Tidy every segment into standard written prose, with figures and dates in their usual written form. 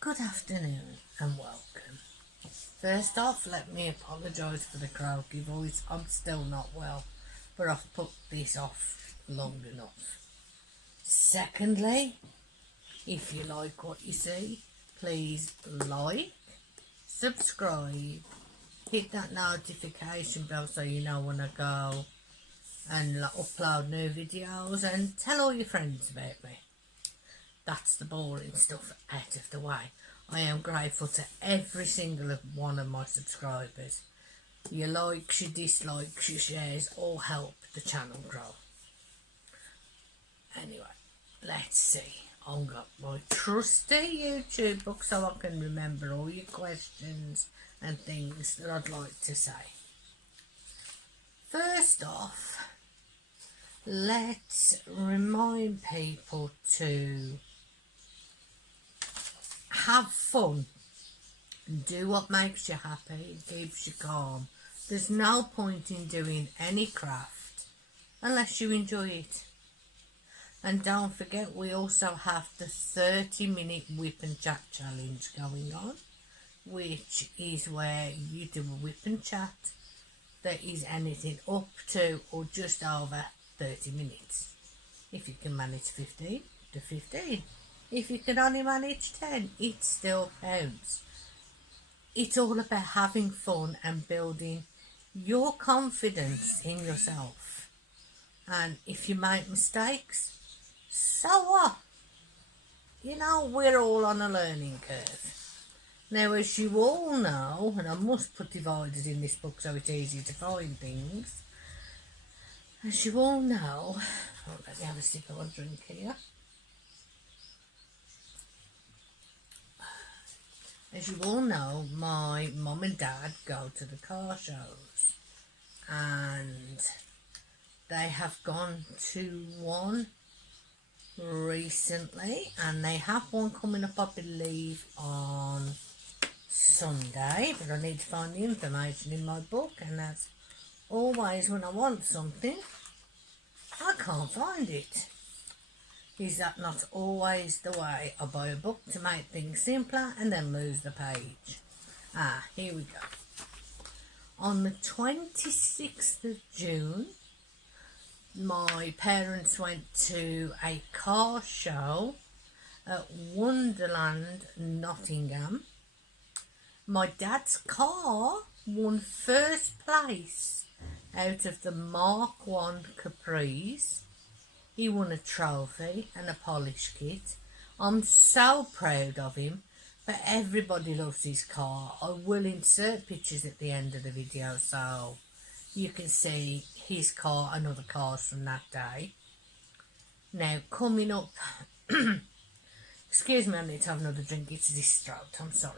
Good afternoon and welcome. First off, let me apologise for the croaky voice. I'm still not well, but I've put this off long enough. Secondly, if you like what you see, please like, subscribe, hit that notification bell so you know when I go and upload new videos, and tell all your friends about me. That's the boring stuff out of the way. I am grateful to every single one of my subscribers. Your likes, your dislikes, your shares all help the channel grow. Anyway, let's see. I've got my trusty YouTube book so I can remember all your questions and things that I'd like to say. First off, let's remind people to have fun, do what makes you happy, keeps you calm. There's no point in doing any craft unless you enjoy it. And don't forget, we also have the 30-minute whip and chat challenge going on, which is where you do a whip and chat that is anything up to or just over 30 minutes. If you can manage 15, do 15. If you can only manage 10, it still counts. It's all about having fun and building your confidence in yourself. And if you make mistakes, so what? You know, we're all on a learning curve. Now, as you all know, and I must put dividers in this book so it's easier to find things. As you all know, let me have a sip of a drink here. As you all know, my mum and dad go to the car shows, and they have gone to one recently, and they have one coming up, I believe, on Sunday, but I need to find the information in my book, and as always when I want something, I can't find it. Is that not always the way? I buy a book to make things simpler and then lose the page. Here we go. On the 26th of June, my parents went to a car show at Wonderland, Nottingham. My dad's car won first place out of the Mark 1 Caprice. He won a trophy and a polish kit. I'm so proud of him, but everybody loves his car. I will insert pictures at the end of the video so you can see his car and other cars from that day. Now, coming up, excuse me, I need to have another drink. It's this throat, I'm sorry.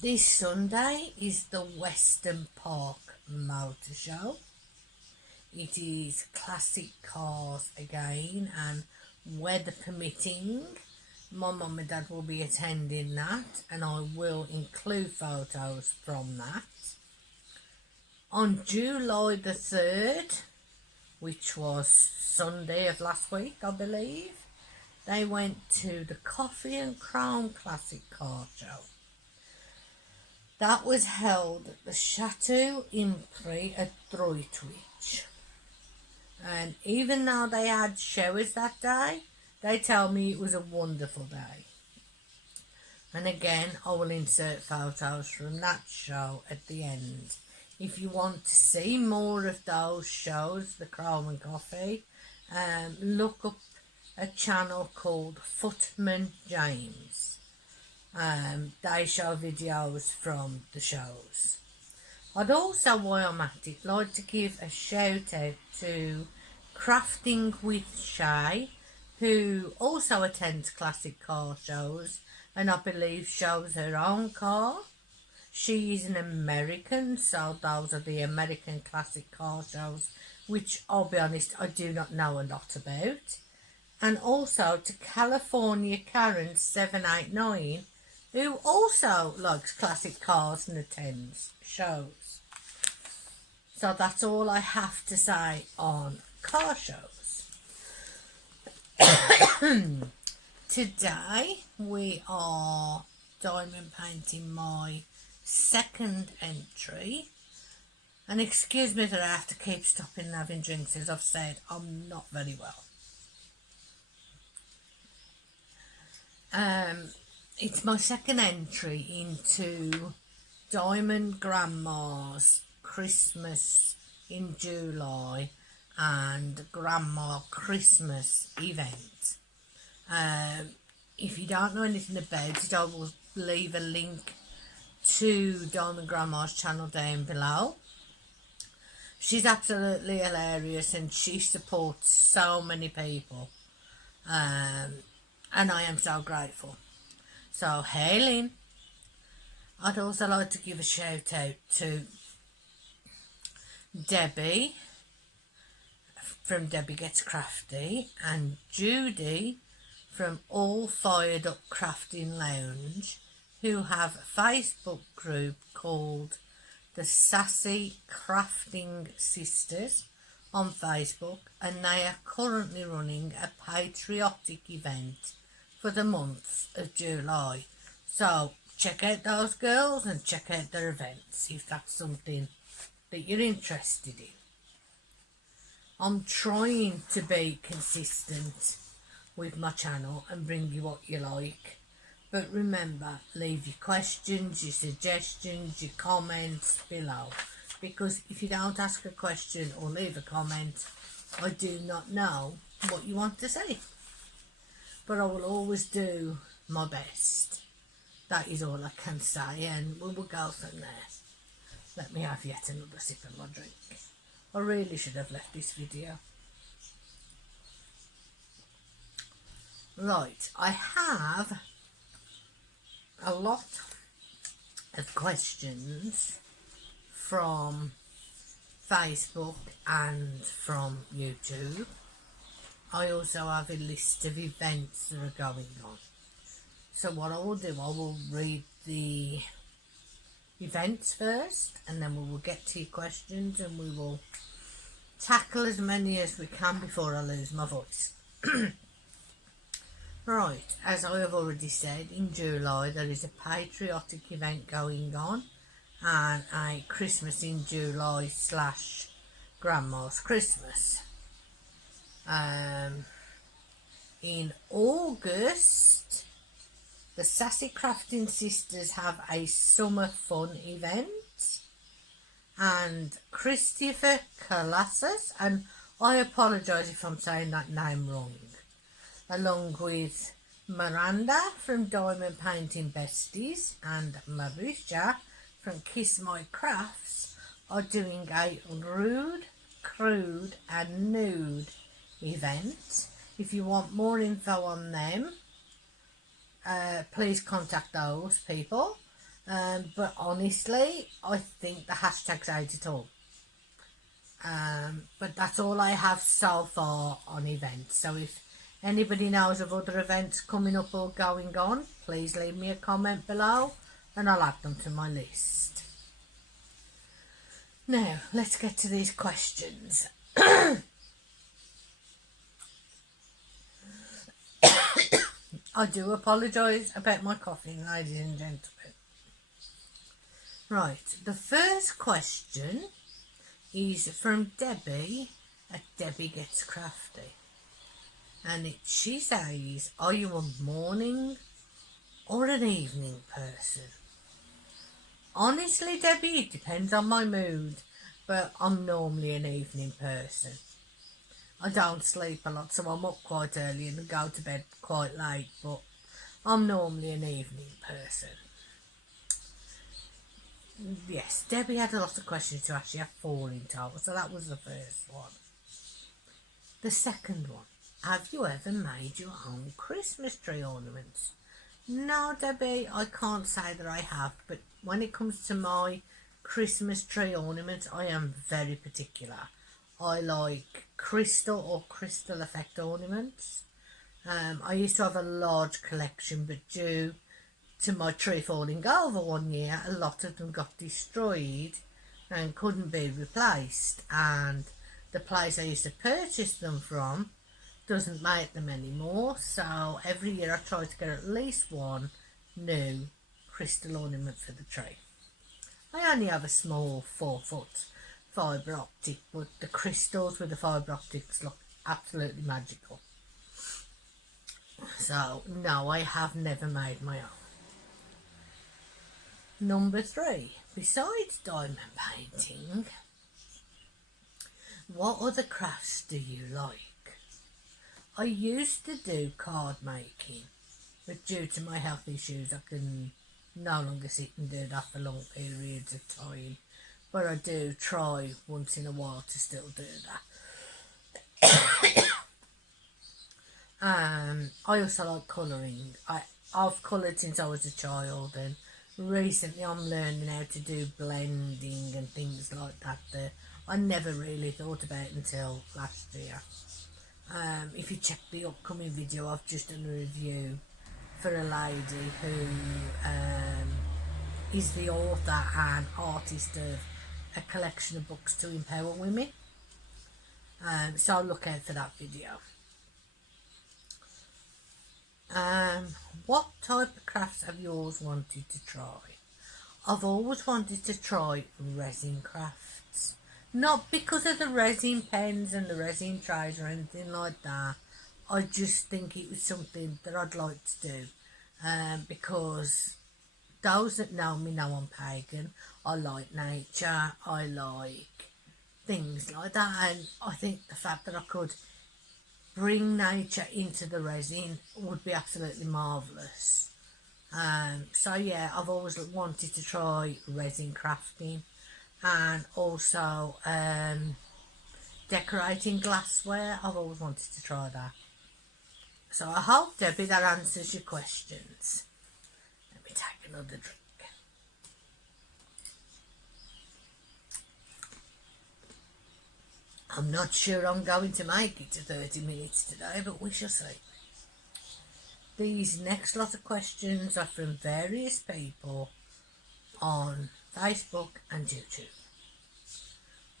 This Sunday is the Western Park Motor Show. It is classic cars again, and weather permitting, my mum and dad will be attending that, and I will include photos from that. On July the 3rd, which was Sunday of last week, I believe, they went to the Coffee and Chrome Classic Car Show. That was held at the Chateau Impri at Droitwich. And even though they had showers that day, they tell me it was a wonderful day. And again, I will insert photos from that show at the end. If you want to see more of those shows, the Chrome and Coffee, look up a channel called Footman James. They show videos from the shows. I'd also, while I'm at it, like to give a shout out to Crafting with Shay, who also attends classic car shows and I believe shows her own car. She is an American, so those are the American classic car shows, which I'll be honest, I do not know a lot about. And also to California Karen 789, who also likes classic cars and attends shows. So that's all I have to say on car shows. Today we are diamond painting my second entry, and excuse me that I have to keep stopping and having drinks. As I've said, I'm not very well. It's my second entry into Diamond Grandma's Christmas in July and Grandma Christmas event. If you don't know anything about it, I will leave a link to Diamond Grandma's channel down below. She's absolutely hilarious and she supports so many people, and I am so grateful. So hailing. I'd also like to give a shout out to Debbie from Debbie Gets Crafty and Judy from All Fired Up Crafting Lounge, who have a Facebook group called the Sassy Crafting Sisters on Facebook, and they are currently running a patriotic event for the month of July. So check out those girls and check out their events if that's something that you're interested in. I'm trying to be consistent with my channel and bring you what you like. But remember, leave your questions, your suggestions, your comments below. Because if you don't ask a question or leave a comment, I do not know what you want to say. But I will always do my best. That is all I can say, and we will go from there. Let me have yet another sip of my drink. I really should have left this video. Right, I have a lot of questions from Facebook and from YouTube. I also have a list of events that are going on. So what I will do, I will read the events first, and then we will get to your questions and we will tackle as many as we can before I lose my voice. Right, as I have already said, in July there is a patriotic event going on and a Christmas in July / Grandma's Christmas. In August, the Sassy Crafting Sisters have a summer fun event, and Christopher Colossus, and I apologise if I'm saying that name wrong, along with Miranda from Diamond Painting Besties and Marisha from Kiss My Crafts, are doing a rude, crude and nude event. If you want more info on them, please contact those people. But honestly, I think the hashtags ain't at all. But that's all I have so far on events. So if anybody knows of other events coming up or going on, please leave me a comment below and I'll add them to my list. Now, let's get to these questions. I do apologise about my coughing, ladies and gentlemen. Right, the first question is from Debbie at Debbie Gets Crafty. And she says, are you a morning or an evening person? Honestly, Debbie, it depends on my mood, but I'm normally an evening person. I don't sleep a lot, so I'm up quite early and go to bed quite late, but I'm normally an evening person. Yes, Debbie had a lot of questions to ask. She had 4 in total, so that was the first one. The second one, have you ever made your own Christmas tree ornaments? No, Debbie, I can't say that I have, but when it comes to my Christmas tree ornaments, I am very particular. I like crystal or crystal effect ornaments. I used to have a large collection, but due to my tree falling over one year, a lot of them got destroyed and couldn't be replaced, and the place I used to purchase them from doesn't make them anymore, so every year I try to get at least one new crystal ornament for the tree. I only have a small 4-foot fibre optic, but the crystals with the fibre optics look absolutely magical. So no, I have never made my own. Number 3, besides diamond painting, what other crafts do you like? I used to do card making, but due to my health issues I can no longer sit and do that for long periods of time, but I do try once in a while to still do that. I also like colouring. I've coloured since I was a child, and recently I'm learning how to do blending and things like that. I never really thought about it until last year. If you check the upcoming video, I've just done a review for a lady who is the author and artist of a collection of books to empower women. So look out for that video. What type of crafts have you always wanted to try? I've always wanted to try resin crafts. Not because of the resin pens and the resin trays or anything like that. I just think it was something that I'd like to do. Because those that know me know I'm pagan. I like nature. I like things like that. And I think the fact that I could bring nature into the resin would be absolutely marvellous. So yeah, I've always wanted to try resin crafting, and also decorating glassware. I've always wanted to try that. So I hope, Debbie, that answers your questions. Let me take another drink. I'm not sure I'm going to make it to 30 minutes today, but we shall see. These next lot of questions are from various people on Facebook and YouTube.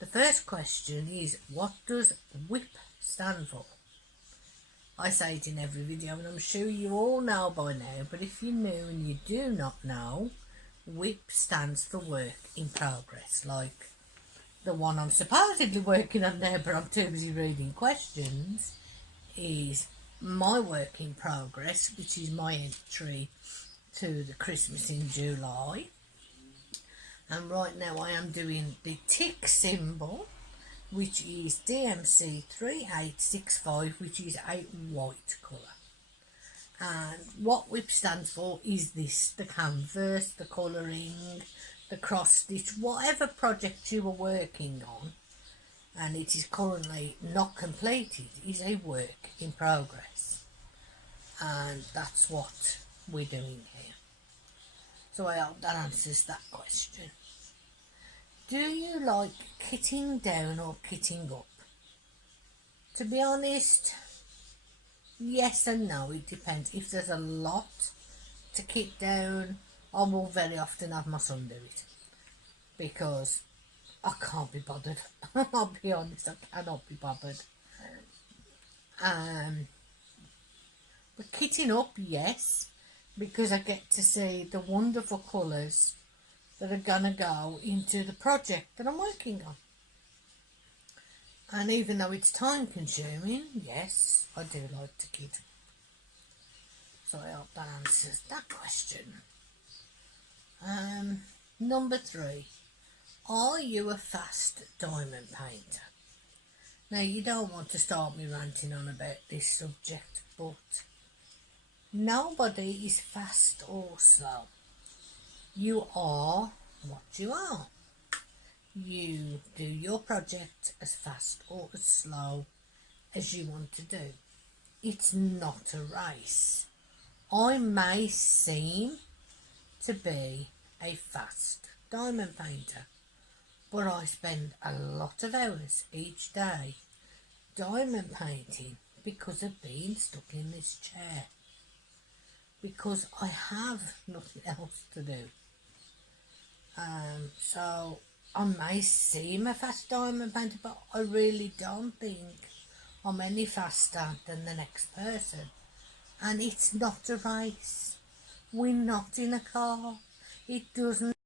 The first question is, what does WIP stand for? I say it in every video, and I'm sure you all know by now, but if you're new and you do not know, WIP stands for work in progress, like the one I'm supposedly working on now, but I'm too busy reading questions, is my work in progress, which is my entry to the Christmas in July. And right now I am doing the tick symbol, which is DMC 3865, which is a white colour. And what WIP stands for is this: the canvas, the colouring, the cross stitch, whatever project you are working on and it is currently not completed, is a work in progress. And that's what we're doing here. So I hope that answers that question. Do you like kitting down or kitting up? To be honest, yes and no, it depends. If there's a lot to kit down, I will very often have my son do it, because I can't be bothered. I'll be honest, I cannot be bothered. But kitting up, yes, because I get to see the wonderful colours that are going to go into the project that I'm working on. And even though it's time consuming, yes, I do like to kit. So I hope that answers that question. Number 3. Are you a fast diamond painter? Now, you don't want to start me ranting on about this subject, but nobody is fast or slow. You are what you are. You do your project as fast or as slow as you want to do. It's not a race. I may seem to be a fast diamond painter, but I spend a lot of hours each day diamond painting because of being stuck in this chair, because I have nothing else to do. So I may seem a fast diamond painter, but I really don't think I'm any faster than the next person. And it's not a race. We're not in a car. It doesn't